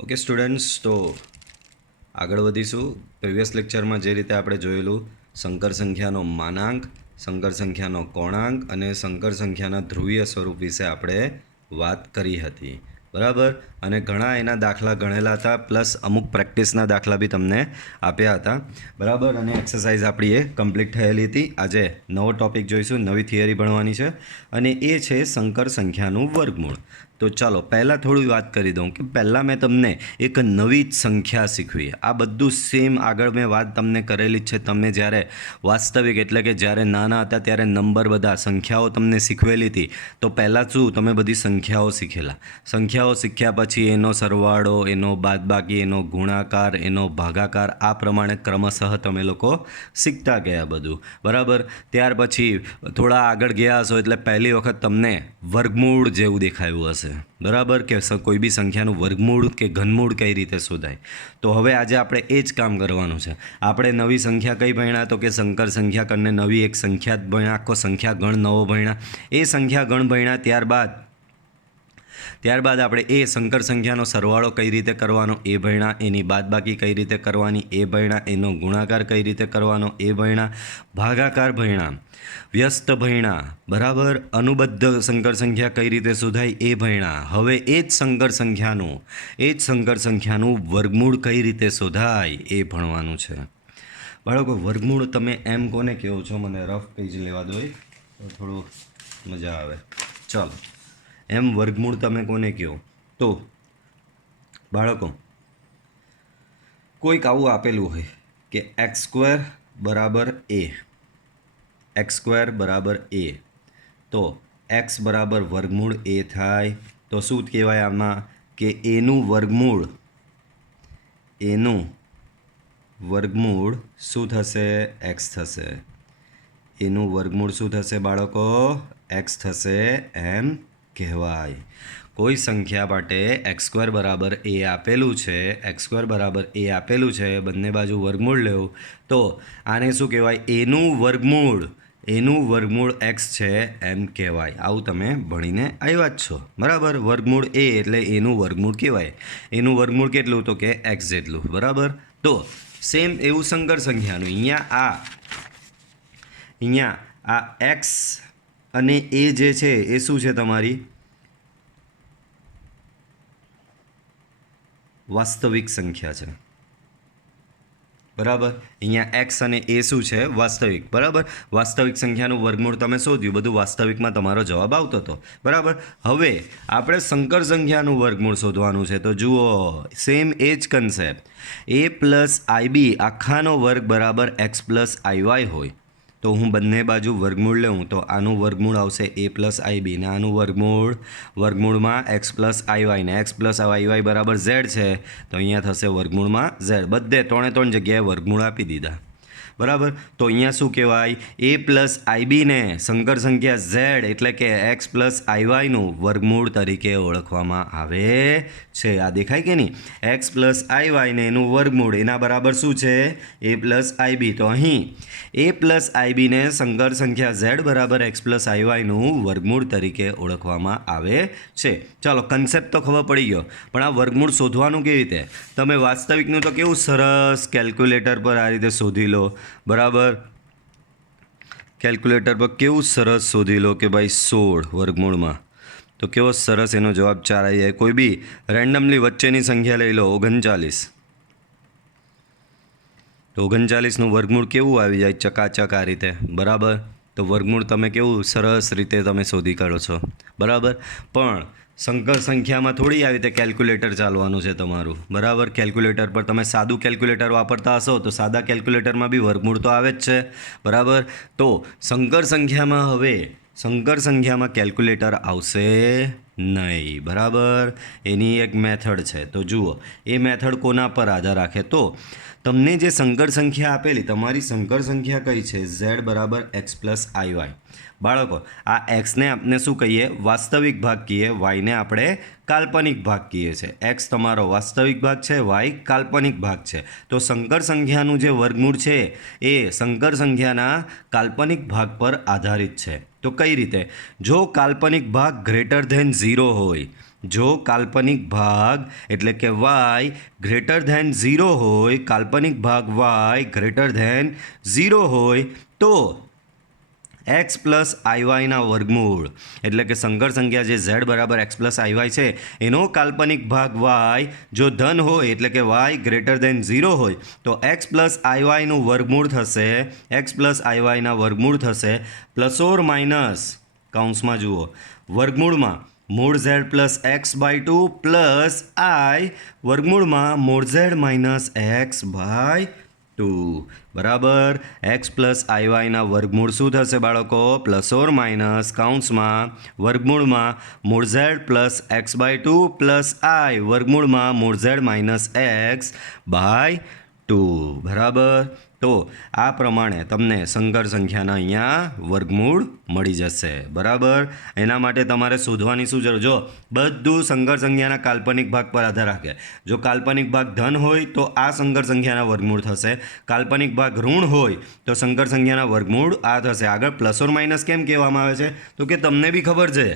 Okay students, તો આગળ વધીશું. પ્રીવિયસ લેક્ચરમાં જે રીતે આપણે જોયેલું સંકર સંખ્યાનો માનાંક, સંકર સંખ્યાનો કોણાંક અને સંકર સંખ્યાના ધ્રુવીય સ્વરૂપ વિશે આપણે વાત કરી હતી, બરાબર. અને ઘણા એના દાખલા ગણેલા હતા, પ્લસ અમુક પ્રેક્ટિસના દાખલા બી તમને આપ્યા હતા, બરાબર. અને એક્સરસાઇઝ આપણી એ કમ્પ્લીટ થયેલી હતી. આજે નવો ટોપિક જોઈશું, નવી થિયરી ભણવાની છે, અને એ છે સંકર સંખ્યાનું વર્ગમૂળ. તો ચાલો પહેલાં થોડી વાત કરી દઉં કે પહેલાં મેં તમને એક નવી જ સંખ્યા શીખવી. આ બધું સેમ આગળ મેં વાત તમને કરેલી જ છે. તમે જ્યારે વાસ્તવિક એટલે કે જ્યારે નાના હતા ત્યારે નંબર બધા સંખ્યાઓ તમને શીખવેલી હતી. તો પહેલાં શું તમે બધી સંખ્યાઓ શીખેલા. સંખ્યાઓ શીખ્યા પછી એનો સરવાળો, એનો બાદબાકી, એનો ગુણાકાર, એનો ભાગાકાર, આ પ્રમાણે ક્રમશઃ તમે લોકો શીખતા ગયા બધું, બરાબર. ત્યાર પછી થોડા આગળ ગયા હશો એટલે પહેલી વખત તમને વર્ગમૂળ જેવું દેખાયું હશે, બરાબર, કે કોઈ બી સંખ્યાનું વર્ગમૂળ કે ઘનમૂળ કઈ રીતે શોધાય. તો હવે આજે આપણે એ જ કામ કરવાનું છે. આપણે નવી સંખ્યા કઈ ભણ્યા, તો કે સંકર સંખ્યા કરીને નવી એક સંખ્યા જ ભણ્યા, આખો સંખ્યા ગણ નવો ભણ્યા. એ સંખ્યા ગણ ભણ્યા ત્યારબાદ આપણે એ સંકર સંખ્યાનો સરવાળો કઈ રીતે કરવાનો એ ભણ્યા, એની બાદબાકી કઈ રીતે કરવાની એ ભણ્યા, એનો ગુણાકાર કઈ રીતે કરવાનો એ ભણ્યા, ભાગાકાર ભણ્યા, વ્યસ્ત ભણ્યા, બરાબર. અનુબદ્ધ સંકર સંખ્યા કઈ રીતે શોધાય એ ભણ્યા. હવે એ જ સંકર સંખ્યાનું વર્ગમૂળ કઈ રીતે શોધાય એ ભણવાનું છે. બાળકો, વર્ગમૂળ તમે એમ કોને કહો છો, મને રફ પેજ લેવા દો તો થોડું મજા આવે. ચાલો, એમ વર્ગમૂળ તમે કોને કહો? તો બાળકો, કોઈક આવું આપેલું હોય કે એક્સ સ્ક્વેર બરાબર એ, એક્સ સ્ક્વેર બરાબર એ, તો એક્સ બરાબર વર્ગમૂળ એ થાય. તો શું કહેવાય આમાં કે એનું વર્ગમૂળ શું થશે? એક્સ થશે. એનું વર્ગમૂળ શું થશે બાળકો? એક્સ થશે, એમ કહેવાય. કોઈ સંખ્યા માટે એક્સ સ્ક્વેર બરાબર એ આપેલું છે, એક્સ સ્ક્વેર બરાબર એ આપેલું છે, બંને બાજુ વર્ગમૂળ લેવું, તો આને શું કહેવાય? એનું વર્ગમૂળ એક્સ છે એમ કહેવાય. આવું તમે ભણીને આવ્યા જ છો, બરાબર. વર્ગમૂળ એ એટલે એનું વર્ગમૂળ કહેવાય. એનું વર્ગમૂળ કેટલું? તો કે એક્સ જેટલું, બરાબર. તો સેમ એવું સંકર સંખ્યાનું અહીંયા આ એક્સ અને એ જે છે એ શું છે? તમારી વાસ્તવિક સંખ્યા છે, બરાબર. અહીંયા એક્સ અને એ શું છે? વાસ્તવિક, બરાબર. વાસ્તવિક સંખ્યાનું વર્ગમૂળ તમે શોધ્યું, બધું વાસ્તવિકમાં તમારો જવાબ આવતો હતો, બરાબર. હવે આપણે સંકર સંખ્યાનું વર્ગમૂળ શોધવાનું છે. તો જુઓ, સેમ એ જ કન્સેપ્ટ. એ પ્લસ આઈબી આખાનો વર્ગ બરાબર એક્સ પ્લસ આઈવાય હોય, તો હું બંને બાજુ વર્ગમૂળ લઉં તો આનું વર્ગમૂળ આવશે એ પ્લસ આઈબી, ને આનું વર્ગમૂળમાં એક્સ પ્લસ આઈવાય, ને એક્સ પ્લસ આઈવાય બરાબર ઝેડ છે, તો અહીંયા થશે વર્ગમૂળમાં ઝેડ. બધે ત્રણ જગ્યાએ વર્ગમૂળ આપી દીધા, બરાબર. તો અહીંયા શું કહેવાય? એ પ્લસ આઈબીને સંકર સંખ્યા ઝેડ એટલે કે એક્સ પ્લસ આઈવાયનું વર્ગમૂળ તરીકે ઓળખવામાં આવે છે. આ દેખાય કે નહીં? એક્સ પ્લસ આઈવાયને એનું વર્ગમૂળ એના બરાબર શું છે? એ પ્લસ આઈબી. તો અહીં એ પ્લસ આઈબીને સંકર સંખ્યા ઝેડ બરાબર એક્સ પ્લસ આઈવાયનું વર્ગમૂળ તરીકે ઓળખવામાં આવે છે. ચાલો, કન્સેપ્ટ તો ખબર પડી ગયો, પણ આ વર્ગમૂળ શોધવાનું કેવી રીતે? તમે વાસ્તવિકનું તો કેવું સરસ કેલ્ક્યુલેટર પર આ રીતે શોધી લો, બરાબર. કેલ્ક્યુલેટર પર કેવું સરસ શોધી લો કે ભાઈ 16 વર્ગમૂળમાં, તો કેવો સરસ એનો જવાબ 4 આવી જાય. કોઈ બી રેન્ડમલી વચ્ચેની સંખ્યા લઈ લો, 39, તો 39નું વર્ગમૂળ કેવું આવી જાય? ચકાચક આ રીતે, બરાબર. તો વર્ગમૂળ તમે કેવું સરસ રીતે તમે શોધી કાઢો છો, બરાબર. પણ સંકર સંખ્યામાં થોડી આવી રીતે કેલ્ક્યુલેટર ચાલવાનું છે તમારું, બરાબર. કેલ્ક્યુલેટર પર તમે સાદું કેલ્ક્યુલેટર વાપરતા હશો તો સાદા કેલ્ક્યુલેટરમાં બી વર્ગમૂળ તો આવે જ છે, બરાબર. તો સંકર સંખ્યામાં કેલ્ક્યુલેટર આવશે નહીં, બરાબર. એની એક મેથડ છે. તો જુઓ, એ મેથડ કોના પર આધાર રાખે? તો તમને જે સંકર સંખ્યા આપેલી, તમારી સંકર સંખ્યા કઈ છે? ઝેડ બરાબર એક્સ પ્લસ આઈવાય. બાળકો, આ એક્સને આપણે શું કહીએ? વાસ્તવિક ભાગ કહીએ, વાયને આપણે કાલ્પનિક ભાગ કહીએ છીએ. એક્સ તમારો વાસ્તવિક ભાગ છે, વાય કાલ્પનિક ભાગ છે. તો સંકર સંખ્યાનું જે વર્ગમૂળ છે એ સંકર સંખ્યાના કાલ્પનિક ભાગ પર આધારિત છે. તો કઈ રીતે? જો કાલ્પનિક ભાગ ગ્રેટર ધેન 0 હોય જો કાલ્પનિક ભાગ એટલે કે y ગ્રેટર ધેન 0 હોય, કાલ્પનિક ભાગ y ગ્રેટર ધેન 0 હોય તો x પ્લસ આઈવાયના વર્ગમૂળ એટલે કે સંકર સંખ્યા જે z બરાબર x પ્લસ આઈવાય છે એનો કાલ્પનિક ભાગ y જો ધન હોય એટલે કે y ગ્રેટર ધેન 0 હોય તો x પ્લસ આઈવાયનું વર્ગમૂળ થશે, x પ્લસ આઈવાયના વર્ગમૂળ થશે પ્લસ ઓર માઇનસ કૌંસમાં જુઓ વર્ગમૂળમાં મૂળ z plus X by 2 plus I વર્ગમૂળમાં મૂળ z માઇનસ એક્સ બાય 2 બરાબર એક્સ પ્લસ આઈવાયના વર્ગમૂળ શું થશે બાળકો? પ્લસ ઓર માઇનસ કૌંસમાં વર્ગમૂળમાં મૂળ z plus X by 2 plus I વર્ગમૂળમાં મૂળ z માઇનસ એક્સ બાય 2 બરાબર. તો આ પ્રમાણે તમને સંકર સંખ્યાના અહીંયા વર્ગમૂળ મળી જશે બરાબર. એના માટે તમારે શોધવાની શું જરૂર? જો બધું સંકર સંખ્યાના કાલ્પનિક ભાગ પર આધાર રાખે. જો કાલ્પનિક ભાગ ધન હોય તો આ સંકર સંખ્યાના વર્ગમૂળ થશે, કાલ્પનિક ભાગ ઋણ હોય તો સંકર સંખ્યાના વર્ગમૂળ આ થશે. આગળ પ્લસ ઓર માઇનસ કેમ કહેવામાં આવે છે? તો કે તમને બી ખબર છે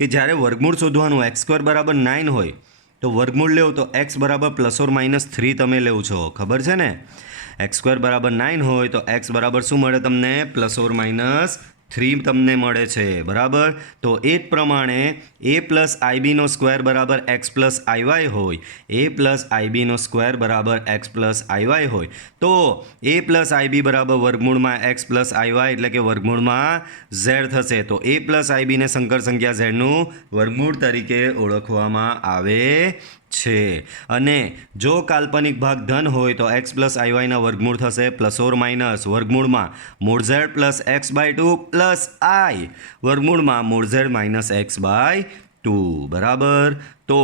કે જ્યારે વર્ગમૂળ શોધવાનું એક્સ સ્ક્વેર બરાબર 9 હોય તો વર્ગમૂળ લેવું તો એક્સ બરાબર પ્લસ ઓર માઇનસ 3 તમે લેવો છો, ખબર છે ને? એક્સ સ્ક્વેર બરાબર 9 હોય તો એક્સ બરાબર શું મળે તમને? પ્લસ ઓર માઇનસ 3 તમને મળે છે બરાબર. તો એ જ પ્રમાણે એ પ્લસ આઈબીનો સ્ક્વેર બરાબર એક્સ પ્લસ આઈવાય હોય, એ પ્લસ આઈબીનો સ્ક્વેર બરાબર એક્સ પ્લસ આઈવાય હોય તો એ પ્લસ આઈબી બરાબર વર્ગમૂળમાં એક્સ પ્લસ આઈવાય એટલે કે વર્ગમૂળમાં ઝેડ થશે. તો એ પ્લસ આઈબીને સંકર સંખ્યા ઝેડનું વર્ગમૂળ તરીકે ઓળખવામાં આવે છે. અને જો કાલ્પનિક ભાગ ધન હોય તો એક્સ પ્લસ આઈવાયના વર્ગમૂળ થશે પ્લસ ઓર માઇનસ વર્ગમૂળમાં મૂળ Z plus X by 2 plus I વર્ગમૂળમાં મૂળ ઝેડ માઇનસ એક્સ બાય 2 બરાબર. તો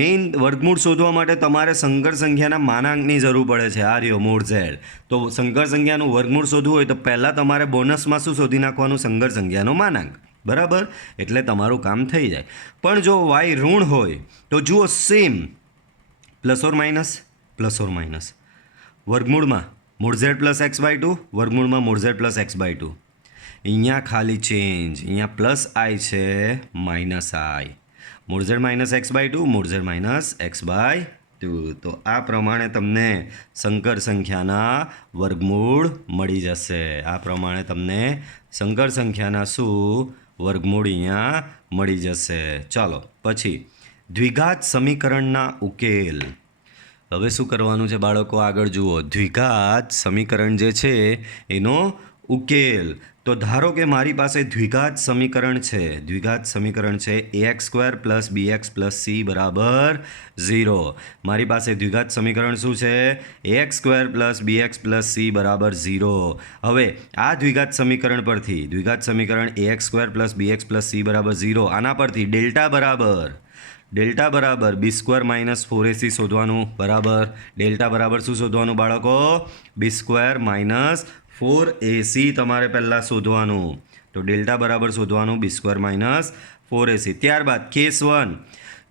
મેઇન વર્ગમૂળ શોધવા માટે તમારે સંકર સંખ્યાના માનાંકની જરૂર પડે છે. આ રહ્યો મૂળ ઝેડ. તો સંકર સંખ્યાનું વર્ગમૂળ શોધવું હોય તો પહેલાં તમારે બોનસમાં શું શોધી નાખવાનું? સંકર સંખ્યાનો માનાંક બરાબર. એટલે તમારું કામ થઈ જાય. પણ જો વાય ઋણ હોય તો જુઓ સેમ પ્લસ ઓર માઇનસ વર્ગમૂળમાં મૂળ ઝેડ પ્લસ એક્સ બાય 2 વર્ગમૂળમાં મૂળ ઝેડ પ્લસ એક્સ બાય 2. અહીંયા ખાલી ચેન્જ, અહીંયા પ્લસ આઈ છે માઇનસ આઈ, મૂળ ઝેડ માઇનસ એક્સ બાય 2 મૂળ ઝેડ માઇનસ એક્સ બાય 2. તો આ પ્રમાણે તમને સંકર સંખ્યાના વર્ગમૂળ મળી જશે. આ પ્રમાણે તમને સંકર સંખ્યાના શું વર્ગમૂળ અહીંયા મળી જશે. ચાલો પછી દ્વિઘાત સમીકરણના ઉકેલ. હવે શું કરવાનું છે બાળકો? આગળ જુઓ. દ્વિઘાત સમીકરણ જે છે એનો ઉકેલ. તો ધારો કે મારી પાસે દ્વિઘાત સમીકરણ છે. દ્વિઘાત સમીકરણ છે ax square plus bx plus c બરાબર 0. મારી પાસે દ્વિઘાત સમીકરણ શું છે? ax square plus bx plus c બરાબર 0. હવે આ દ્વિઘાત સમીકરણ પરથી દ્વિઘાત સમીકરણ ax square plus bx plus c બરાબર 0 આના પરથી ડેલ્ટા બરાબર બી સ્ક્વેર માઇનસ 4ac શોધવાનું બરાબર. ડેલ્ટા બરાબર શું શોધવાનું બાળકો? બી સ્ક્વેર માઇનસ 4ac તમારે પહેલાં શોધવાનું. તો ડેલ્ટા બરાબર શોધવાનું બી સ્ક્વેર માઇનસ 4ac. ત્યારબાદ કેસ 1,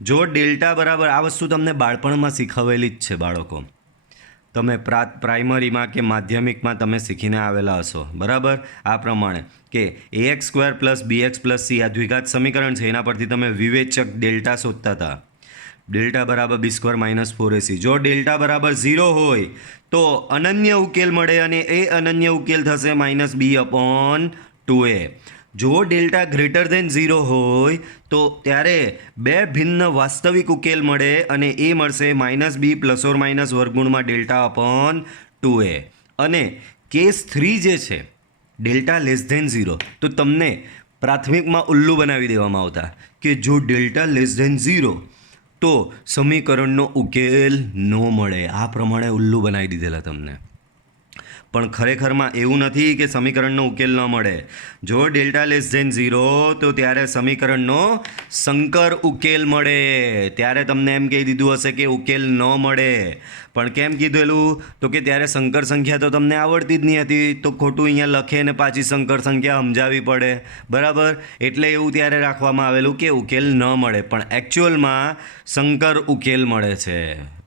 જો ડેલ્ટા બરાબર, આ વસ્તુ તમને બાળપણમાં શીખવેલી જ છે બાળકો, તમે પ્રાઇમરીમાં કે માધ્યમિકમાં તમે શીખીને આવેલા હશો બરાબર. આ પ્રમાણે કે ax square plus bx plus c આ દ્વિઘાત સમીકરણ છે, એના પરથી તમે વિવેચક ડેલ્ટા શોધતા હતા. ડેલ્ટા બરાબર બી સ્ક્વેર માઇનસ 4ac. જો ડેલ્ટા બરાબર 0 હોય તો અનન્ય ઉકેલ મળે અને એ અનન્ય ઉકેલ થશે માઇનસ બી અપોન 2a. જો ડેલ્ટા ગ્રેટર ધેન 0 હોય તો ત્યારે બે ભિન્ન વાસ્તવિક ઉકેલ મળે અને એ મળશે minus B plus or minus વર્ગમૂળમાં ડેલ્ટા અપોન 2a. અને કેસ 3 જે છે ડેલ્ટા લેસ ધેન 0, તો તમને પ્રાથમિકમાં ઉલ્લુ બનાવી દેવામાં આવતા કે જો ડેલ્ટા લેસ ધેન 0 તો સમીકરણનો ઉકેલ ન મળે. આ પ્રમાણે ઉલ્લુ બનાવી દીધેલા તમને. પણ ખરેખરમાં એવું નથી કે સમીકરણનો ઉકેલ ન મળે. જો ડેલ્ટા લેસ ધેન 0 તો ત્યારે સમીકરણનો સંકર ઉકેલ મળે. ત્યારે તમને એમ કહી દીધું હશે કે ઉકેલ ન મળે. પણ કેમ કીધેલું? તો કે ત્યારે સંકર સંખ્યા તો તમને આવડતી જ નહીં હતી, તો ખોટું અહીંયા લખે ને પાછી સંકર સંખ્યા સમજાવવી પડે બરાબર. એટલે એવું ત્યારે રાખવામાં આવેલું કે ઉકેલ ન મળે, પણ એકચ્યુઅલમાં સંકર ઉકેલ મળે છે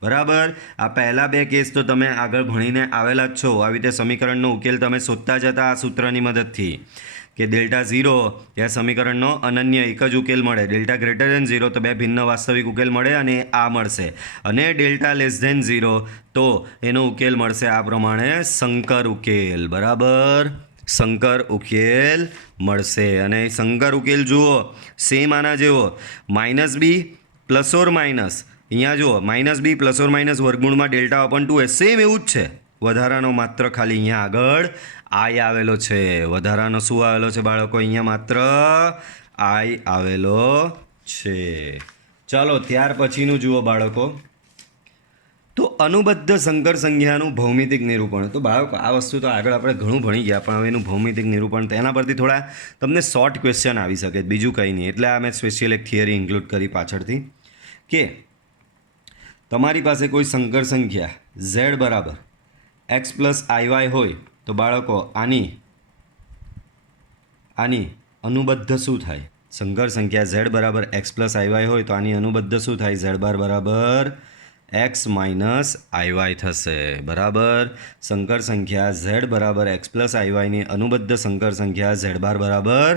બરાબર. આ પહેલા બે કેસ તો તમે આગળ ભણીને આવેલા જ છો. આવી રીતે સમીકરણનો ઉકેલ તમે શોધતા જતા આ સૂત્રની મદદથી. કે ડેલ્ટા 0 એ સમીકરણનો અનન્ય એક જ ઉકેલ મળે. ડેલ્ટા ગ્રેટર ધેન 0 તો બે ભિન્ન વાસ્તવિક ઉકેલ મળે અને આ મળશે. અને ડેલ્ટા લેસ ધેન 0 તો એનો ઉકેલ મળશે આ પ્રમાણે સંકર ઉકેલ. બરાબર, સંકર ઉકેલ મળશે. અને સંકર ઉકેલ જુઓ સેમ આના જેવો -b પ્લસ ઓર માઇનસ, અહીંયા જુઓ -b પ્લસ ઓર માઇનસ વર્ગમૂળમાં ડેલ્ટા અપન 2 સેમ એવું જ છે. વધારાનો માત્ર ખાલી અહીંયા આગળ આઈ આવેલો છે. વધારાનો શું આવેલો છે બાળકો? અહીંયા માત્ર આઈ આવેલો છે. ચાલો ત્યાર પછીનું જુઓ બાળકો, તો અનુબદ્ધ સંકર સંખ્યાનું ભૌમિતિક નિરૂપણ. તો બાળકો આ વસ્તુ તો આગળ આપણે ઘણું ભણી ગયા, પણ હવે એનું ભૌમિતિક નિરૂપણ તેના પરથી થોડા તમને શોર્ટ ક્વેશ્ચન આવી શકે, બીજું કંઈ નહીં. એટલે આ મેં સ્પેશિયલ એક થિયરી ઇન્ક્લુડ કરી પાછળથી કે તમારી પાસે કોઈ સંકર સંખ્યા z બરાબર x પ્લસ IY હોય તો બાળકો આની અનુબદ્ધ શું થાય? સંકર સંખ્યા z બરાબર x પ્લસ IY હોય તો આની અનુબદ્ધ શું થાય? z બાર બરાબર x માઇનસ IY થશે. બરાબર, સંકર સંખ્યા z બરાબર x પ્લસ IY ની અનુબદ્ધ સંકર સંખ્યા z બાર બરાબર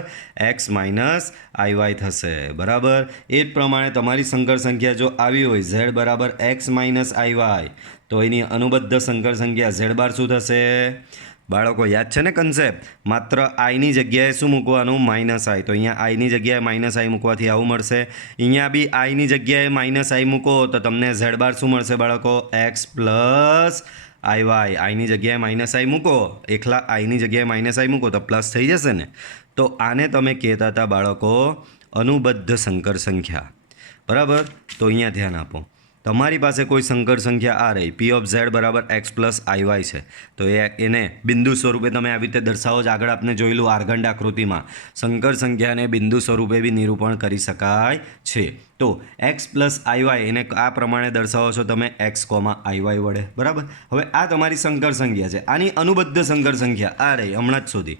x માઇનસ IY થશે. બરાબર, એ જ પ્રમાણે તમારી સંકર સંખ્યા જો આવી હોય z બરાબર x માઇનસ IY તો એની અનુબદ્ધ સંકર સંખ્યા z બાર શું થશે? બાળકો યાદ છે ને કન્સેપ્ટ? માત્ર આઈની જગ્યાએ શું મૂકવાનું? માઇનસ આઈ. તો અહીંયા આઈની જગ્યાએ માઇનસ આઈ મૂકવાથી આવું મળશે. અહીંયા બી આઈની જગ્યાએ માઇનસ આઈ મૂકો તો તમને z બાર શું મળશે બાળકો? x plus IY. આઈની જગ્યાએ માઇનસ આઈ મૂકો, એકલા આઈની જગ્યાએ માઇનસ આઈ મૂકો તો પ્લસ થઈ જશે ને. તો આને તમે કહેતા હતા બાળકો અનુબદ્ધ સંકર સંખ્યા. બરાબર, તો અહીંયા ધ્યાન આપો. તમારી પાસે કોઈ સંકર સંખ્યા આ રહી p ઓફ z બરાબર x પ્લસ IY છે, તો એને બિંદુ સ્વરૂપે તમે આવી રીતે દર્શાવો જ. આગળ આપણે જોયેલું આર્ગંડ આકૃતિમાં સંકર સંખ્યાને બિંદુ સ્વરૂપે બી નિરૂપણ કરી શકાય છે. તો x પ્લસ IY એને આ પ્રમાણે દર્શાવો છો તમે x, IY વડે. બરાબર, હવે આ તમારી સંકર સંખ્યા છે. આની અનુબદ્ધ સંકર સંખ્યા આ રહી હમણાં જ સુધી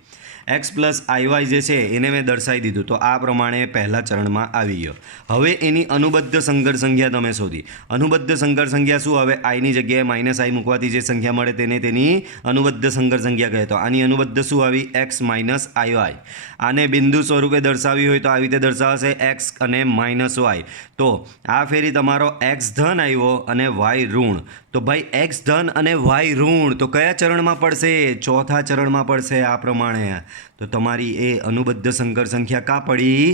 x પ્લસ IY જે છે એને મેં દર્શાવી દીધું. તો આ પ્રમાણે પહેલા ચરણમાં આવી ગયો. હવે એની અનુબદ્ધ સંકર સંખ્યા તમે શોધી. અનુબદ્ધ સંકર સંખ્યા શું? હવે આઈની જગ્યાએ માઇનસ આઈ મૂકવાથી જે સંખ્યા મળે તેને તેની અનુબદ્ધ સંકર સંખ્યા કહે. તો આની અનુબદ્ધ શું આવી? x minus IY. આને બિંદુ સ્વરૂપે દર્શાવી હોય તો આવી રીતે દર્શાવશે x અને માઇનસ y. તો આ ફેરી તમારો x ધન આવ્યો અને y ઋણ. તો ભાઈ x ધન અને y ઋણ તો કયા ચરણમાં પડશે? ચોથા ચરણમાં પડશે. આ પ્રમાણે તો તમારી એ અનુબદ્ધ સંકર સંખ્યા કાં પડી?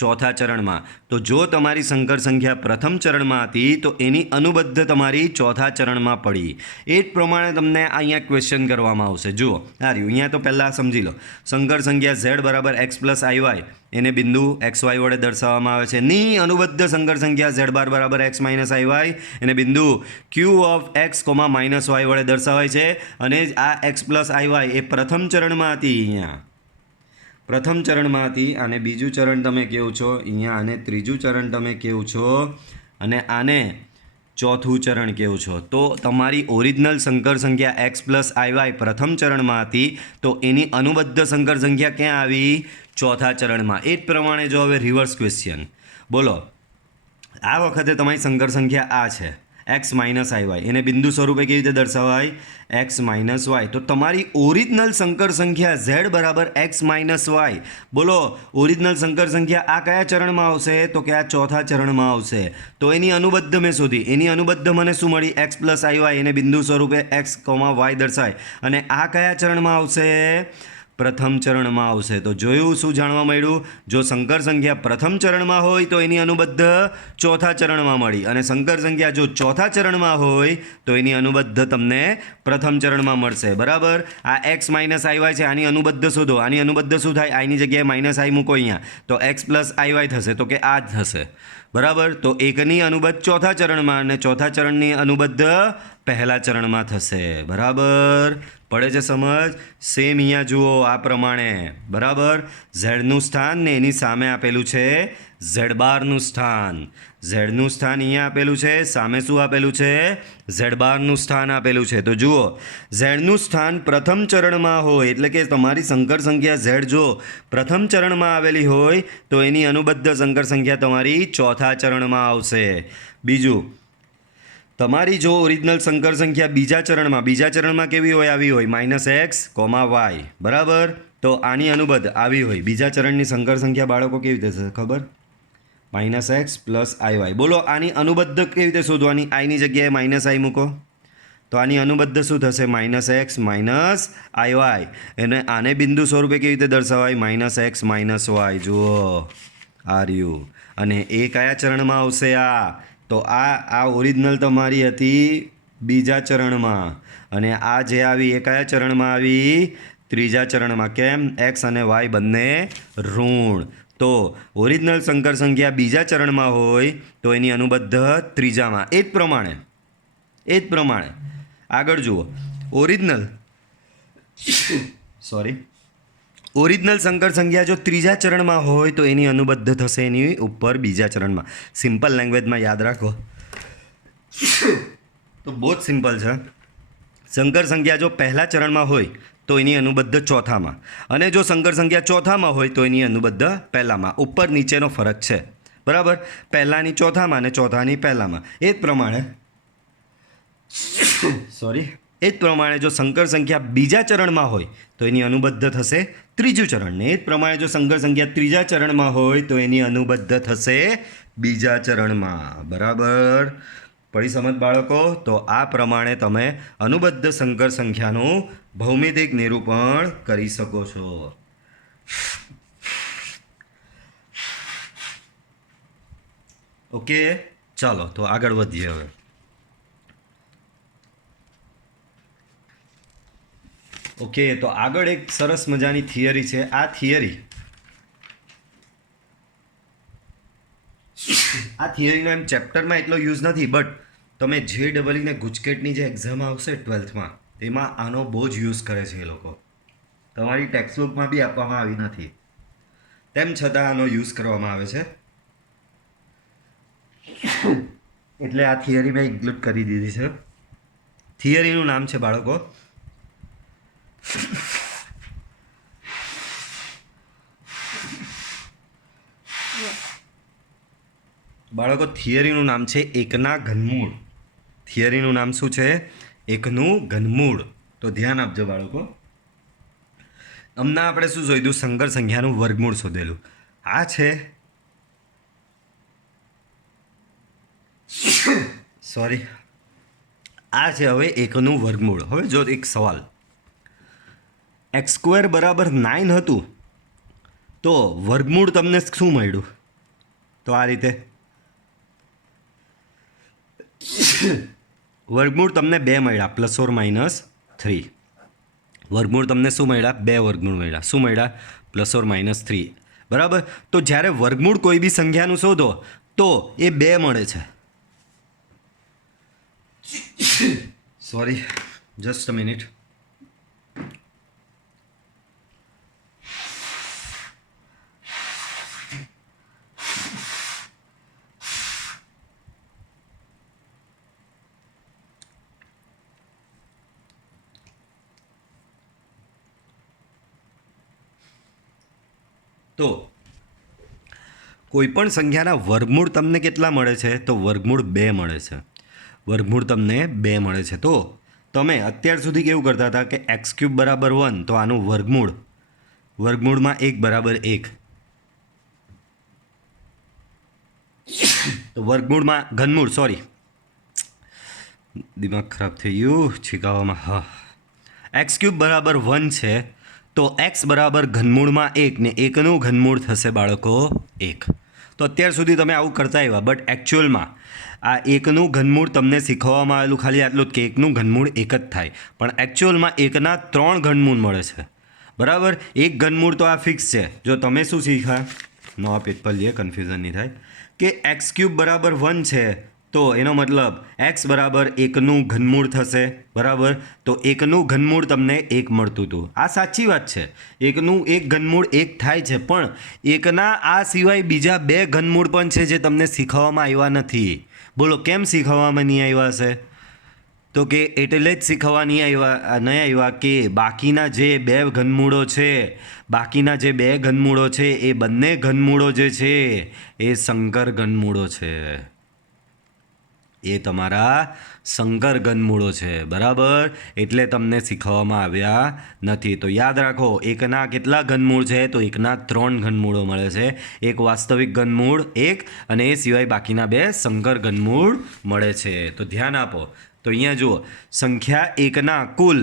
ચોથા ચરણમાં. તો જો તમારી સંકર સંખ્યા પ્રથમ ચરણમાં હતી તો એની અનુબદ્ધ તમારી ચોથા ચરણમાં પડી. એ જ પ્રમાણે તમને અહીંયા ક્વેશ્ચન કરવામાં આવશે. જુઓ આ રહ્યું, અહીંયા તો પહેલાં સમજી લો. સંકર સંખ્યા z બરાબર x પ્લસ IY એને બિંદુ xy વડે દર્શાવવામાં આવે છે. ની અનુબદ્ધ સંકર સંખ્યા z બાર બરાબર x માઇનસ IY એને બિંદુ q of x, minus y વડે દર્શાવાય છે. અને આ x પ્લસ IY એ પ્રથમ ચરણમાં હતી. અહીંયા પ્રથમ ચરણમાં હતી. આને બીજું ચરણ તમે કેવું છો? અહીંયા આને ત્રીજું ચરણ તમે કેવું છો? અને આને ચોથું ચરણ કેવું છો? તો તમારી ઓરિજિનલ સંકર સંખ્યા x પ્લસ IY પ્રથમ ચરણમાં હતી તો એની અનુબદ્ધ સંકર સંખ્યા ક્યાં આવી? ચોથા ચરણમાં. એ જ પ્રમાણે જો હવે રિવર્સ ક્વેશ્ચન બોલો. આ વખતે તમારી સંકર સંખ્યા આ છે x માઇનસ IY, એને બિંદુ સ્વરૂપે કેવી રીતે દર્શાવાય? x minus y. તો તમારી ઓરિજિનલ સંકર સંખ્યા z બરાબર x માઇનસ y. બોલો ઓરિજિનલ સંકર સંખ્યા આ કયા ચરણમાં આવશે? તો કે આ ચોથા ચરણમાં આવશે. તો એની અનુબદ્ધ મેં શોધી. એની અનુબદ્ધ મને શું મળી? x પ્લસ IY એને બિંદુ સ્વરૂપે x, y દર્શાય. અને આ કયા ચરણમાં આવશે? પ્રથમ ચરણમાં આવશે. તો જોયું શું જાણવા મળ્યું? જો સંકર સંખ્યા પ્રથમ ચરણમાં હોય તો એની અનુબદ્ધ ચોથા ચરણમાં મળી, અને સંકર સંખ્યા જો ચોથા ચરણમાં હોય તો એની અનુબદ્ધ તમને પ્રથમ ચરણમાં મળશે. બરાબર, આ x માઇનસ IY છે, આની અનુબદ્ધ શોધો. આની અનુબદ્ધ શું થાય? આઈની જગ્યાએ માઇનસ આઈ મૂકો અહીંયા, તો x પ્લસ IY થશે. તો કે આ જ થશે. બરાબર, તો એકની અનુબદ્ધ ચોથા ચરણમાં અને ચોથા ચરણની અનુબદ્ધ પહેલા ચરણમાં થશે. બરાબર, પડે છે સમજ? સેમ અહીંયા જુઓ આ પ્રમાણે. બરાબર, ઝેડનું સ્થાન ને એની સામે આપેલું છે z બારનું સ્થાન. ઝેડનું સ્થાન અહીંયા આપેલું છે, સામે શું આપેલું છે? z બારનું સ્થાન આપેલું છે. તો જુઓ ઝેડનું સ્થાન પ્રથમ ચરણમાં હોય એટલે કે તમારી સંકર સંખ્યા z જો પ્રથમ ચરણમાં આવેલી હોય તો એની અનુબદ્ધ સંકર સંખ્યા તમારી ચોથા ચરણમાં આવશે. બીજું, તમારી જો ઓરિજિનલ સંકર સંખ્યા બીજા ચરણમાં કેવી હોય? આવી હોય -x, y. બરાબર, તો આની અનુબદ્ધ આવી હોય બીજા ચરણની સંકર સંખ્યા બાળકો કેવી રીતે થશે ખબર? -x + iy. બોલો આની અનુબદ્ધ કેવી રીતે શોધવાની? આઈની જગ્યાએ -i મૂકો તો આની અનુબદ્ધ શું થશે? -x - iy. અને આને બિંદુ સ્વરૂપે કેવી રીતે દર્શાવાય? -x - y. જુઓ આ રહ્યું. અને એ કયા ચરણમાં આવશે? તો આ ઓરિજિનલ તમારી હતી બીજા ચરણમાં, અને આ જે આવી એ કયા ચરણમાં આવી? ત્રીજા ચરણમાં. કેમ? x અને y બંને ઋણ. તો ઓરિજિનલ સંકર સંખ્યા બીજા ચરણમાં હોય તો એની અનુબદ્ધ ત્રીજામાં. એ જ પ્રમાણે આગળ જુઓ. ઓરિજિનલ સંકર સંખ્યા જો ત્રીજા ચરણમાં હોય તો એની અનુબદ્ધ થશે એની ઉપર બીજા ચરણમાં. સિમ્પલ લેંગ્વેજમાં યાદ રાખો તો બહુ જ સિમ્પલ છે. સંકર સંખ્યા જો પહેલા ચરણમાં હોય તો એની અનુબદ્ધ ચોથામાં, અને જો સંકર સંખ્યા ચોથામાં હોય તો એની અનુબદ્ધ પહેલામાં. ઉપર નીચેનો ફરક છે, બરાબર? પહેલાની ચોથામાં અને ચોથાની પહેલામાં. એ જ પ્રમાણે જો સંકર સંખ્યા બીજા ચરણમાં હોય તો એની અનુબદ્ધ થશે ત્રીજું ચરણ, ને એ જ પ્રમાણે જો સંકર સંખ્યા ત્રીજા ચરણમાં હોય તો એની અનુબદ્ધ થશે બીજા ચરણમાં. બરાબર? પડી સમજ બાળકો? તો આ પ્રમાણે તમે અનુબદ્ધ સંકર સંખ્યાનું ભૌમિતિક નિરૂપણ કરી શકો છો. ઓકે, ચાલો તો આગળ વધીએ હવે. ઓકે, તો આગળ એક સરસ મજાની થિયરી છે. આ થિયરીનો એમ ચેપ્ટરમાં એટલો યુઝ નથી, બટ તમે JEE ને ગુજકેટની જે એક્ઝામ આવશે 12થમાં એમાં આનો બહુ જ યુઝ કરે છે એ લોકો. તમારી ટેક્સ્ટબુકમાં બી આપવામાં આવી નથી, તેમ છતાં આનો યુઝ કરવામાં આવે છે. એટલે આ થિયરી મેં ઇન્ક્લુડ કરી દીધી છે. થિયરીનું નામ છે બાળકો થિયરીનું નામ છે એકના ઘનમૂળ. થિયરીનું નામ શું છે? એકનું ઘનમૂળ. તો ધ્યાન આપજો બાળકો. હમણાં આપણે શું શોધ્યું? સંકર સંખ્યાનું વર્ગમૂળ શોધેલું. આ છે આ છે હવે એકનું વર્ગમૂળ. હવે જો એક સવાલ, x² = 9 હતું તો વર્ગમૂળ તમને શું મળ્યું? તો આ રીતે વર્ગમૂળ તમને 2 મળ્યા, +or-3. વર્ગમૂળ તમને શું મળ્યા? 2 વર્ગમૂળ મળ્યા. શું મળ્યા? +or-3. બરાબર? તો જ્યારે વર્ગમૂળ કોઈ બી સંખ્યાનું શોધો તો એ 2 મળે છે. Just a minute. તો કોઈપણ સંખ્યાના વર્ગમૂળ તમને કેટલા મળે છે? તો વર્ગમૂળ 2 મળે છે. વર્ગમૂળ તમને 2 મળે છે. તો તમે અત્યાર સુધી કેવું કરતા હતા કે x³ = 1 તો આનું વર્ગમૂળમાં 1 = 1. તો વર્ગમૂળમાં ઘનમૂળ, દિમાગ ખરાબ થઈ ગયું શીખવામાં. x³ = 1 છે તો x બરાબર ઘનમૂળમાં 1 ને 1નું ઘનમૂળ થશે બાળકો 1. તો અત્યાર સુધી તમે આવું કરતા આવ્યા, બટ એકચ્યુઅલમાં આ 1નું ઘનમૂળ તમને શીખવવામાં આવેલું ખાલી આટલું જ કે 1નું ઘનમૂળ 1 જ થાય, પણ એકચ્યુઅલમાં 1ના 3 ઘનમૂળ મળે છે. બરાબર? એક ઘનમૂળ તો આ ફિક્સ છે. જો તમે શું શીખ્યા, નવા પેજ પર લઈએ, કન્ફ્યુઝન નહીં થાય, કે x³ = 1 છે તો એનો મતલબ x બરાબર 1નું ઘનમૂળ થશે. બરાબર? તો 1નું ઘનમૂળ તમને 1 મળતું હતું. આ સાચી વાત છે, 1નું એક ઘનમૂળ 1 થાય છે, પણ 1ના આ સિવાય બીજા 2 ઘનમૂળ પણ છે જે તમને શીખવવામાં આવ્યા નથી. બોલો કેમ શીખવવામાં નહીં આવ્યા હશે? તો કે એટલે જ શીખવવા નહીં આવ્યા કે બાકીના જે 2 ઘનમૂળો છે એ બંને ઘનમૂળો જે છે એ સંકર ઘનમૂળો છે. એ તમારા સંકર ઘનમૂળો છે, બરાબર. એટલે તમને શીખવવામાં આવ્યા નથી. તો યાદ રાખો, એકના કેટલા ઘનમૂળ છે? તો એકના 3 ઘનમૂળો મળે છે. એક વાસ્તવિક ઘનમૂળ 1 અને એ સિવાય બાકીના 2 સંકર ઘનમૂળ મળે છે. તો ધ્યાન આપો. તો અહીંયા જુઓ, સંખ્યા એકના કુલ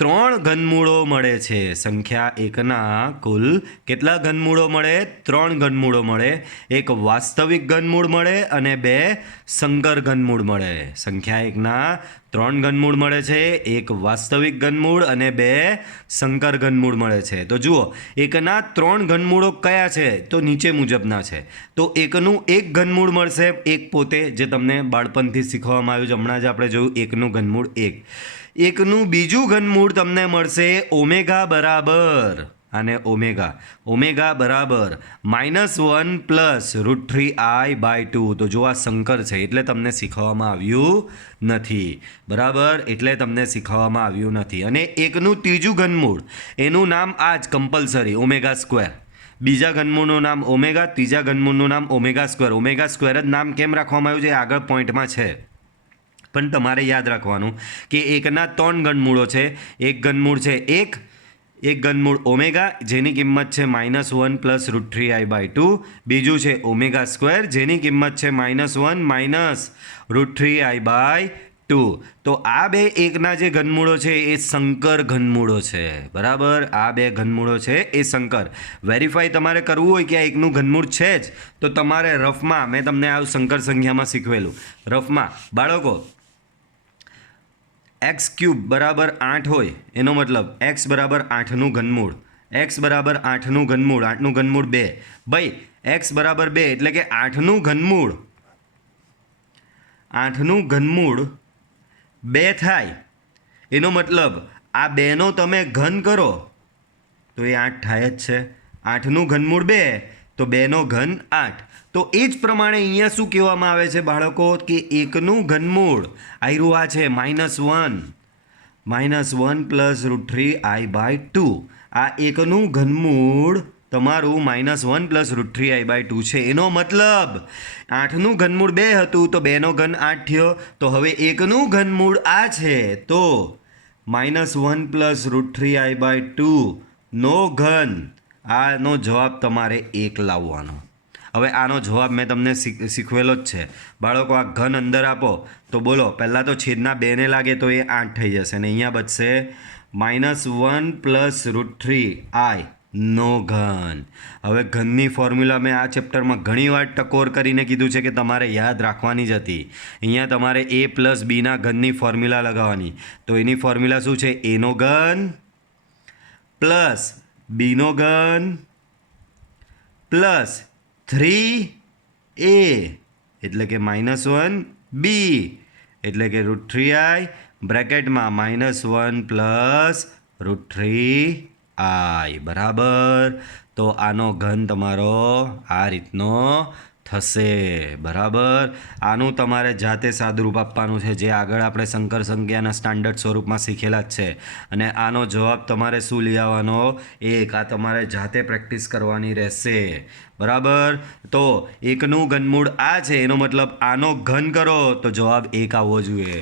3 ઘનમૂળો મળે છે. સંખ્યા એકના કુલ કેટલા ઘનમૂળો મળે? 3 ઘનમૂળો મળે. એક વાસ્તવિક ઘનમૂળ મળે અને 2 સંકર ઘનમૂળ મળે. સંખ્યા એકના 3 ઘનમૂળ મળે છે, એક વાસ્તવિક ઘનમૂળ અને 2 સંકર ઘનમૂળ મળે છે. તો જુઓ, એકના 3 ઘનમૂળો કયા છે? તો નીચે મુજબના છે. તો એકનું એક ઘનમૂળ મળશે, એક પોતે, જે તમને બાળપણથી શીખવવામાં આવ્યું છે. હમણાં જ આપણે જોયું એકનું ઘનમૂળ 1. એકનું બીજું ઘનમૂળ તમને મળશે ઓમેગા બરાબર, અને ઓમેગા બરાબર -1 પ્લસ √3i/2. તો જો આ સંકર છે એટલે તમને શીખવવામાં આવ્યું નથી, બરાબર. એટલે તમને શીખવવામાં આવ્યું નથી. અને એકનું ત્રીજું ઘનમૂળ, એનું નામ આ જ કમ્પલસરી ઓમેગા સ્ક્વેર. બીજા ઘનમૂળનું નામ ઓમેગા, ત્રીજા ઘનમૂળનું નામ ઓમેગા સ્ક્વેર. ઓમેગા સ્ક્વેર જ નામ કેમ રાખવામાં આવ્યું છે આગળ પોઈન્ટમાં છે, પણ તમારે યાદ રાખવાનું કે એકના 3 ઘનમૂળો છે. એક ઘનમૂળ છે એક ઘનમૂળ ઓમેગા, જેની કિંમત છે -1 પ્લસ √3i/2. બીજું છે ઓમેગા સ્ક્વેર, જેની કિંમત છે -1 √3i/2. તો આ બે એકના જે ઘનમૂળો છે એ સંકર ઘનમૂળો છે, બરાબર. આ બે ઘનમૂળો છે એ સંકર. વેરીફાઈ તમારે કરવું હોય કે આ એકનું ઘનમૂળ છે જ, તો તમારે રફમાં, મેં તમને આ સંકર સંખ્યામાં શીખવેલું, રફમાં બાળકો x³ બરાબર 8 હોય, એનો મતલબ x બરાબર 8નું ઘનમૂળ, x બરાબર 8નું ઘનમૂળ, 8નું ઘનમૂળ 2. ભાઈ x બરાબર 2 એટલે કે 8નું ઘનમૂળ 2 થાય. એનો મતલબ આ 2નો તમે ઘન કરો તો એ 8 થાય જ છે. 8નું ઘનમૂળ 2 તો 2નો ઘન 8. તો એ જ પ્રમાણે અહીંયા શું કહેવામાં આવે છે બાળકો, કે એકનું ઘનમૂળ આયરું આ છે -1 પ્લસ √3i/2. આ એકનું ઘનમૂળ તમારું -1 પ્લસ √3i/2 છે. એનો મતલબ 8નું ઘનમૂળ 2 હતું તો 2નો ઘન 8 થયો. તો હવે એકનું ઘનમૂળ આ છે, તો -1 પ્લસ √3i/2 નો ઘન, આનો જવાબ તમારે 1 લાવવાનો. હવે આનો જવાબ મેં તમને શીખવેલો જ છે બાળકો. આ ઘન અંદર આપો તો બોલો, પહેલાં તો છેદના 2ને લાગે તો એ 8 થઈ જશે, અને અહીંયા બચશે -1 પ્લસ √3i નો ઘન. હવે ઘનની ફોર્મ્યુલા મેં આ ચેપ્ટરમાં ઘણીવાર ટકોર કરીને કીધું છે કે તમારે યાદ રાખવાની જ હતી. અહીંયા તમારે a પ્લસ બીના ઘનની ફોર્મ્યુલા લગાવવાની. તો એની ફોર્મ્યુલા શું છે? એનો ઘન પ્લસ બીનો ઘન પ્લસ 3a એટલે કે -1b એટલે કે √3i બ્રેકેટમાં -1 પ્લસ √3i, બરાબર. તો આનો ઘન તમારો આ રીતનો થશે, બરાબર. આનું તમારે જાતે સાદુરૂપ આપવાનું છે, જે આગળ આપણે સંકર સંખ્યાના સ્ટાન્ડર્ડ સ્વરૂપમાં શીખેલા જ છે. અને આનો જવાબ તમારે શું લઈ આવવાનો? 1. આ તમારે જાતે પ્રેક્ટિસ કરવાની રહેશે, બરાબર. તો એકનું ઘનમૂળ આ છે, એનો મતલબ આનો ઘન કરો તો જવાબ 1 આવવો જોઈએ.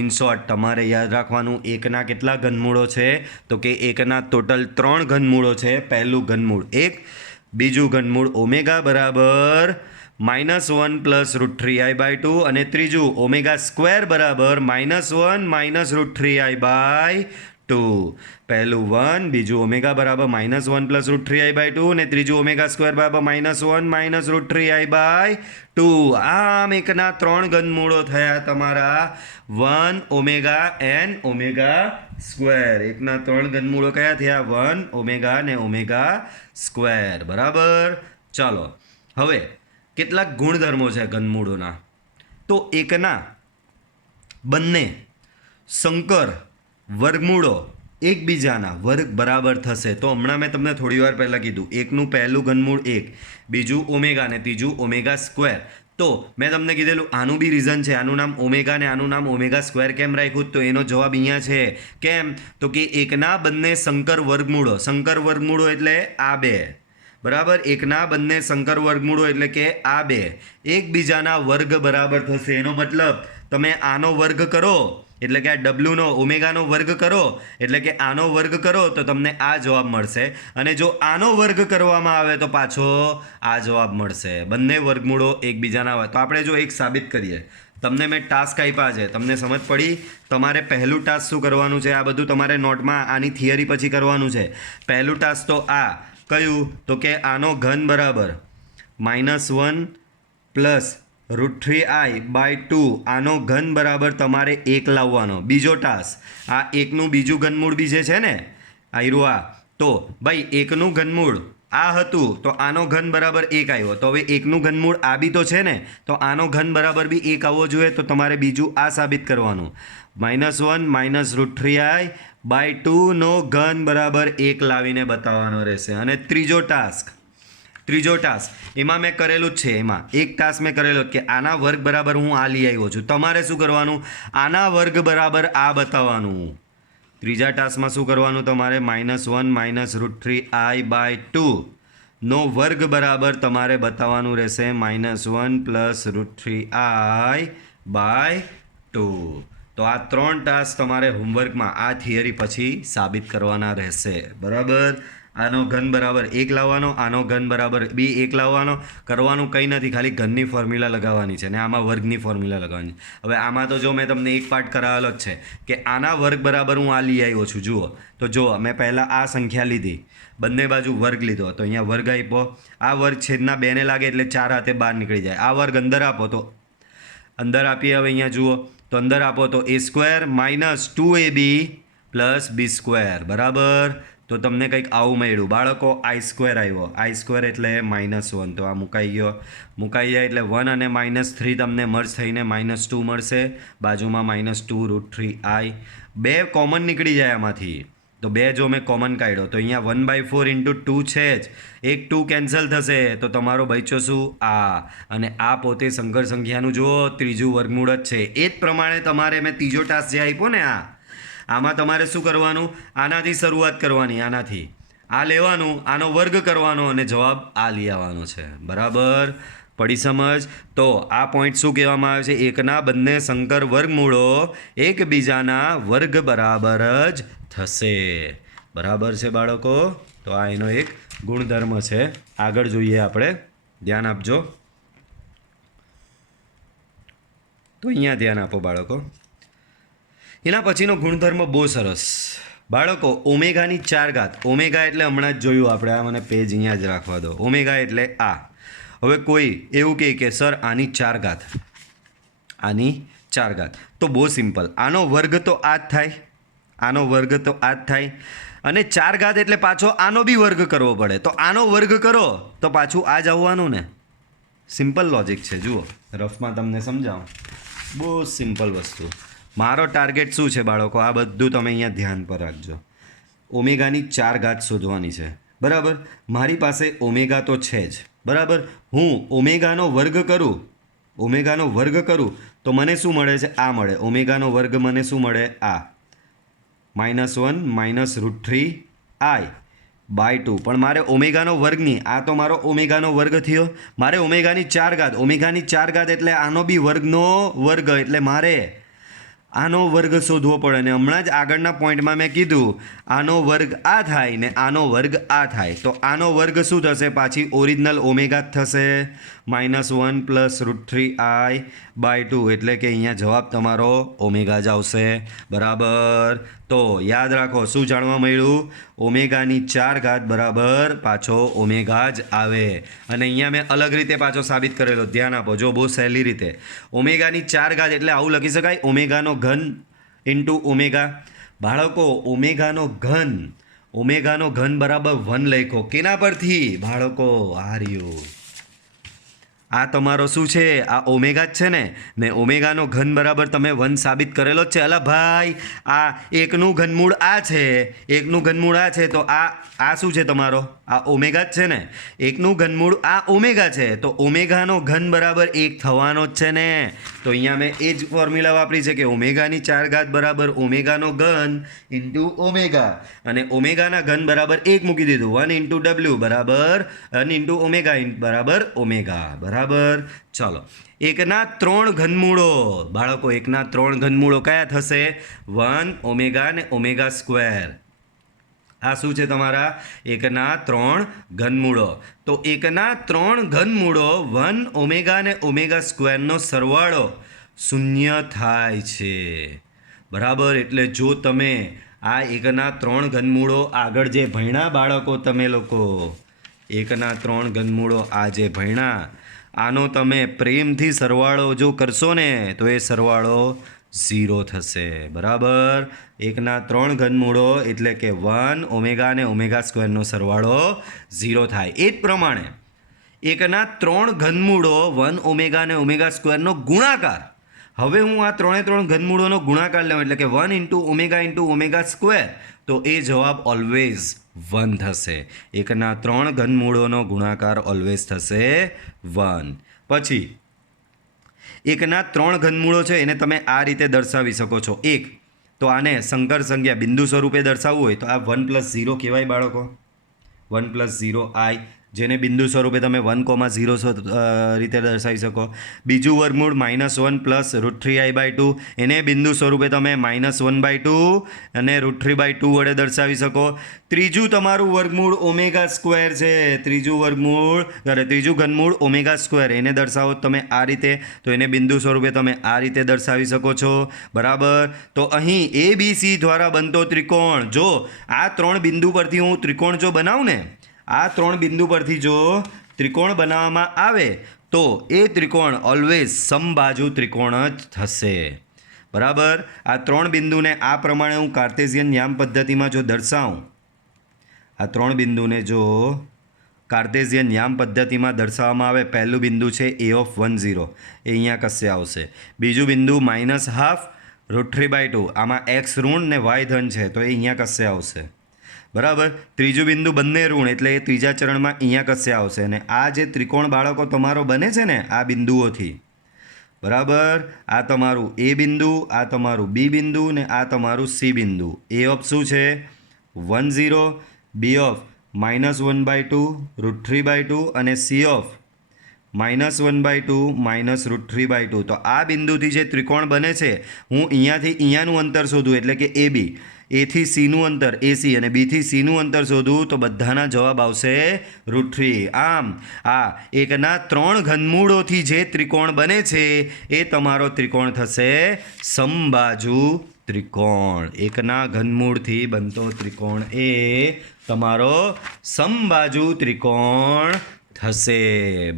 ઇન શોર્ટ તમારે યાદ રાખવાનું, એકના કેટલા ઘનમૂળો છે? તો કે એકના ટોટલ 3 ઘનમૂળો છે. પહેલું ઘનમૂળ 1, બીજું ઘનમૂળ ઓમેગા બરાબર -1 પ્લસ √3i/2, અને ત્રીજું ઓમેગા સ્ક્વેર બરાબર -1 √3i/2. પહેલું 1, બીજું ઓમેગા બરાબર -1 પ્લસ √3i/2, અને ત્રીજું ઓમેગા સ્ક્વેર બરાબર -1 √3i/2. આમ એકના 3 ઘનમૂળો થયા તમારા 1 ઓમેગા n ઓમેગા સ્ક્વેર. એકના 3 ઘનમૂળો કયા થયા? 1 ઓમેગા ને ઓમેગા સ્ક્વેર, બરાબર. ચાલો, હવે કેટલાક ગુણધર્મો છે ઘનમૂળોના. તો એકના બંને સંકર વર્ગમૂળો એકબીજાના વર્ગ બરાબર થશે. તો હમણાં મેં તમને થોડી વાર પહેલાં કીધું, એકનું પહેલું ઘનમૂળ 1, બીજું ઓમેગા ને ત્રીજું ઓમેગા સ્ક્વેર. તો મેં તમને કીધેલું આનું બી રીઝન છે, આનું નામ ઓમેગા ને આનું નામ ઓમેગા સ્ક્વેર કેમ રાખ્યું? તો એનો જવાબ અહીંયા છે. કેમ? તો કે એકના બંને સંકર વર્ગમૂળો એટલે આ બે, બરાબર. એકના બંને સંકર વર્ગમૂળો એટલે કે આ બે એકબીજાના વર્ગ બરાબર થશે. એનો મતલબ તમે આનો વર્ગ કરો એટલે કે આ ડબલ્યુનો ઓમેગાનો વર્ગ કરો એટલે કે આનો વર્ગ કરો તો તમને આ જવાબ મળશે. અને જો આનો વર્ગ કરવામાં આવે તો પાછો આ જવાબ મળશે. બંને વર્ગમૂળો એકબીજાના હોય. તો આપણે જો એક સાબિત કરીએ. તમને મેં ટાસ્ક આપ્યા છે, તમને સમજ પડી. તમારે પહેલું ટાસ્ક શું કરવાનું છે, આ બધું તમારે નોટમાં આની થિયરી પછી કરવાનું છે. પહેલું ટાસ્ક તો આ કયું, તો કે આનો ઘન બરાબર -1 પ્લસ √3i/2 આનો ઘન બરાબર તમારે 1 લાવવાનો. બીજો ટાસ્ક આ એકનું બીજું ઘનમૂળ બી જે છે ને આયરું આ, તો ભાઈ એકનું ઘનમૂળ આ હતું તો આનો ઘન બરાબર 1 આવ્યો. તો હવે એકનું ઘનમૂળ આ બી તો છે ને, તો આનો ઘન બરાબર બી 1 આવવો જોઈએ. તો તમારે બીજું આ સાબિત કરવાનું. -1 √3i/2 નો ઘન બરાબર 1 લાવીને બતાવવાનો રહેશે. અને ત્રીજો ટાસ્ક એમાં મેં કરેલું જ છે. એમાં એક ટાસ્ક મેં કરેલો કે આના વર્ગ બરાબર હું આ લઈ આવ્યો છું. તમારે શું કરવાનું, આના વર્ગ બરાબર આ બતાવવાનું. ત્રીજા ટાસ્કમાં શું કરવાનું તમારે, -1 √3i/2 નો વર્ગ બરાબર તમારે બતાવવાનું રહેશે -1 પ્લસ √3i/2. તો આ 3 ટાસ્ક તમારે હોમવર્કમાં આ થિયરી પછી સાબિત કરવાના રહેશે. બરાબર. આનો ઘન બરાબર 1 લાવવાનો, આનો ઘન બરાબર બી 1 લાવવાનો. કરવાનું કંઈ નથી, ખાલી ઘનની ફોર્મ્યુલા લગાવવાની છે અને આમાં વર્ગની ફોર્મ્યુલા લગાવવાની. હવે આમાં તો જો મેં તમને એક પાર્ટ કરાવેલો જ છે કે આના વર્ગ બરાબર હું આ લઈ આવ્યો છું. જુઓ તો જુઓ, મેં પહેલાં આ સંખ્યા લીધી, બંને બાજુ વર્ગ લીધો તો અહીંયા વર્ગ આપ્યો. આ વર્ગ છેદના 2 ને લાગે એટલે 4 હાથે બહાર નીકળી જાય. આ વર્ગ અંદર આપો તો અંદર આપીએ. હવે અહીંયા જુઓ તો અંદર આપો તો a² - 2ab + b². બરાબર. તો તમને કંઈક આવું મળ્યું બાળકો. i² આવ્યો. i² એટલે -1. તો આ મુકાઈ ગયો. મુકાઈ જાય એટલે 1 અને -3 તમને મર્જ થઈને -2 મળશે. બાજુમાં -2 √3i. 2 કોમન નીકળી જાય આમાંથી. તો 2 જો મેં કોમન કાઢ્યો તો અહીંયા 1/4 × 2 છે જ. એક 2 કેન્સલ થશે તો તમારો બચ્યો શું, આ. અને આ પોતે સંકર સંખ્યાનું જો ત્રીજું વર્ગમૂળ જ છે. એ જ પ્રમાણે તમારે મેં ત્રીજો ટાસ્ક જે આપ્યો ને આમાં તમારે શું કરવાનું, આનાથી શરૂઆત કરવાની. આનાથી આ લેવાનું, આનો વર્ગ કરવાનો અને જવાબ આ લઈ આવવાનો છે. બરાબર. પડી સમજ. તો આ પોઈન્ટ શું કહેવામાં આવે છે, એકના બંને સંકર વર્ગમૂળો એકબીજાના વર્ગ બરાબર જ થશે. બરાબર છે બાળકો. તો આ એનો એક ગુણધર્મ છે. આગળ જોઈએ આપણે, ધ્યાન આપજો. તો અહીંયા ધ્યાન આપો બાળકો. એના પછીનો ગુણધર્મ બહુ સરસ બાળકો. ઓમેગાની 4 ઘાત. ઓમેગા એટલે હમણાં જ જોયું આપણે. આ મને પેજ અહીંયા જ રાખવા દો. ઓમેગા એટલે આ. હવે કોઈ એવું કહે કે સર આની 4 ઘાત, આની 4 ઘાત. તો બહુ સિમ્પલ. આનો વર્ગ તો આ જ થાય, આનો વર્ગ તો આ જ થાય. અને 4 ઘાત એટલે પાછો આનો બી વર્ગ કરવો પડે. તો આનો વર્ગ કરો તો પાછું આ જ આવવાનું ને. સિમ્પલ લોજિક છે. જુઓ રફમાં તમને સમજાવું. બહુ સિમ્પલ વસ્તુ. મારો ટાર્ગેટ શું છે બાળકો, આ બધું તમે અહીંયા ધ્યાન પર રાખજો. ઓમેગાની 4 ઘાત શોધવાની છે. બરાબર. મારી પાસે ઓમેગા તો છે જ. બરાબર. હું ઓમેગાનો વર્ગ કરું તો મને શું મળે છે, આ મળે. ઓમેગાનો વર્ગ મને શું મળે, આ -1 √3i/2. પણ મારે ઓમેગાનો વર્ગ નહીં, આ તો મારો ઓમેગાનો વર્ગ થયો. મારે ઓમેગાની 4 ઘાત. ઓમેગાની 4 ઘાત એટલે આનો બી વર્ગનો વર્ગ, એટલે મારે આનો વર્ગ શોધવો પડે. ને હમણાં જ આગળના પોઈન્ટમાં મેં કીધું આનો વર્ગ આ થાય ને આનો વર્ગ આ થાય. તો આનો વર્ગ શું થશે, પાછી ઓરિજિનલ ઓમેગા જ થશે. -1 પ્લસ √3i/2 એટલે કે અહીંયા જવાબ તમારો ઓમેગા જ આવશે. બરાબર. તો યાદ રાખો શું જાણવા મળ્યું, ઓમેગાની 4 ઘાત બરાબર પાછો ઓમેગા જ આવે. અને અહીંયા મેં અલગ રીતે પાછો સાબિત કરેલો. ધ્યાન આપો. જો બહુ સહેલી રીતે. ઓમેગાની 4 ઘાત એટલે આવું લખી શકાય, ઓમેગાનો ઘન ઇન્ટુ ઓમેગા. બાળકો ઓમેગાનો ઘન બરાબર 1 લખો. કેના પરથી બાળકો, આ તમારો શું છે? આ ઓમેગા જ છે ને ઓમેગાનો ઘન બરાબર તમે 1 સાબિત કરેલો જ છે. અલા ભાઈ, આ એકનું ઘનમૂળ આ છે, એકનું ઘનમૂળ આ છે, તો આ શું છે તમારો? આ ઓમેગા જ છે ને. એકનું ઘનમૂળ આ ઓમેગા છે, તો ઓમેગાનો ઘન બરાબર 1 થવાનો જ છે ને. તો અહીંયા મેં એ જ ફોર્મ્યુલા વાપરી છે કે ઓમેગાની 4 ઘાત બરાબર ઓમેગાનો ઘન ઇન્ટુ ઓમેગા, અને ઓમેગાના ઘન બરાબર 1 મૂકી દીધું. 1 ઇન્ટુ ડબલ્યુ બરાબર 1 ઇન્ટુ ઓમેગા બરાબર ઓમેગા. બરાબર. ચાલો, 1ના 3 ઘનમૂળો બાળકો, 1ના 3 ઘનમૂળો કયા થશે? 1 ઓમેગા ને ઓમેગા સ્ક્વેર. આ શું છે તમારા? 1ના 3 ઘનમૂળો. તો 1ના 3 ઘનમૂળો 1 ઓમેગા ને ઓમેગા સ્ક્વેરનો સરવાળો 0 થાય છે. બરાબર. એટલે જો તમે આ 1ના 3 ઘનમૂળો આગળ જે ભણ્યા બાળકો, તમે લોકો 1ના 3 ઘનમૂળો આ જે ભણ્યા, આનો તમે પ્રેમથી સરવાળો જો કરશો ને તો એ સરવાળો 0 થશે. બરાબર. 1ના 3 ઘનમૂળો એટલે કે 1 ઓમેગા અને ઓમેગા સ્ક્વેરનો સરવાળો 0 થાય. એ જ પ્રમાણે 1ના 3 ઘનમૂળો 1 ઓમેગા અને ઓમેગા સ્ક્વેરનો ગુણાકાર. હવે હું આ 3 ઘનમૂળોનો ગુણાકાર લઉં એટલે કે 1 ઇન્ટુ ઓમેગા સ્ક્વેર, તો એ જવાબ ઓલવેઝ 1 થશે. 1ના 3 ઘનમૂળોનો ગુણાકાર ઓલવેઝ થશે 1. પછી 1ના 3 ઘનમૂળો છે એને તમે આ રીતે દર્શાવી શકો છો. 1 તો આને સંકર સંખ્યા બિંદુ સ્વરૂપે દર્શાવવું હોય તો આ 1 + 0 કહેવાય બાળકો. 1 + 0 i, જેને બિંદુ સ્વરૂપે તમે 1,0 રીતે દર્શાવી શકો. બીજું વર્ગમૂળ -1 + √3i/2, એને બિંદુ સ્વરૂપે તમે -1/2 અને √3/2 વડે દર્શાવી શકો. ત્રીજું તમારું વર્ગમૂળ ઓમેગા સ્ક્વેર છે, ત્રીજું ઘનમૂળ ઓમેગા સ્ક્વેર, એને દર્શાવો તમે આ રીતે, તો એને બિંદુ સ્વરૂપે તમે આ રીતે દર્શાવી શકો છો. બરાબર. તો અહીં ABC દ્વારા બનતો ત્રિકોણ, જો આ 3 બિંદુ પરથી હું ત્રિકોણ જો બનાવું ને, આ 3 બિંદુ પરથી જો ત્રિકોણ બનાવવામાં આવે તો એ ત્રિકોણ ઓલવેઝ સમબાજુ ત્રિકોણ જ થશે. બરાબર. આ 3 બિંદુને આ પ્રમાણે હું કાર્ટેશિયન યામ પદ્ધતિમાં જો દર્શાવું, આ 3 બિંદુને જો કાર્ટેશિયન યામ પદ્ધતિમાં દર્શાવવામાં આવે, પહેલું બિંદુ છે A(10), એ અહીંયા કશે આવશે. બીજું બિંદુ -½ √3/2, આમાં x ઋણ ને y ધન છે, તો એ અહીંયા કશે આવશે. બરાબર. ત્રીજું બિંદુ બંને ઋણ એટલે એ ત્રીજા ચરણમાં અહીંયા કશે આવશે. અને આ જે ત્રિકોણ બાળકો તમારો બને છે ને આ બિંદુઓથી, બરાબર, આ તમારું A બિંદુ, આ તમારું B બિંદુ ને આ તમારું C બિંદુ. A ઓફ શું છે? 10, B ઓફ -1/2 √3/2 અને C ઓફ -1/2 √3/2. તો આ બિંદુથી જે ત્રિકોણ બને છે, હું અહીંયાથી અહીંયાનું અંતર શોધું એટલે કે AB, A થી Cનું અંતર AC અને B થી Cનું અંતર શોધું તો બધાના જવાબ આવશે √3. આમ આ 1ના 3 ઘનમૂળોથી જે ત્રિકોણ બને છે એ તમારો ત્રિકોણ થશે સમબાજુ ત્રિકોણ. 1ના ઘનમૂળથી બનતો ત્રિકોણ એ તમારો સમબાજુ ત્રિકોણ થશે.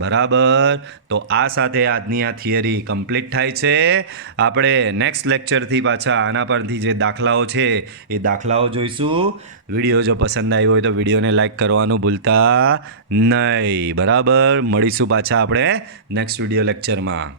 બરાબર. તો આ સાથે આજની આ થિયરી કમ્પ્લીટ થાય છે. આપણે નેક્સ્ટ લેક્ચરથી પાછા આના પરથી જે દાખલાઓ છે એ દાખલાઓ જોઈશું. વિડીયો જો પસંદ આવ્યો હોય તો વિડીયોને લાઈક કરવાનું ભૂલતા નહીં. બરાબર. મળીશું પાછા આપણે નેક્સ્ટ વિડીયો લેક્ચરમાં.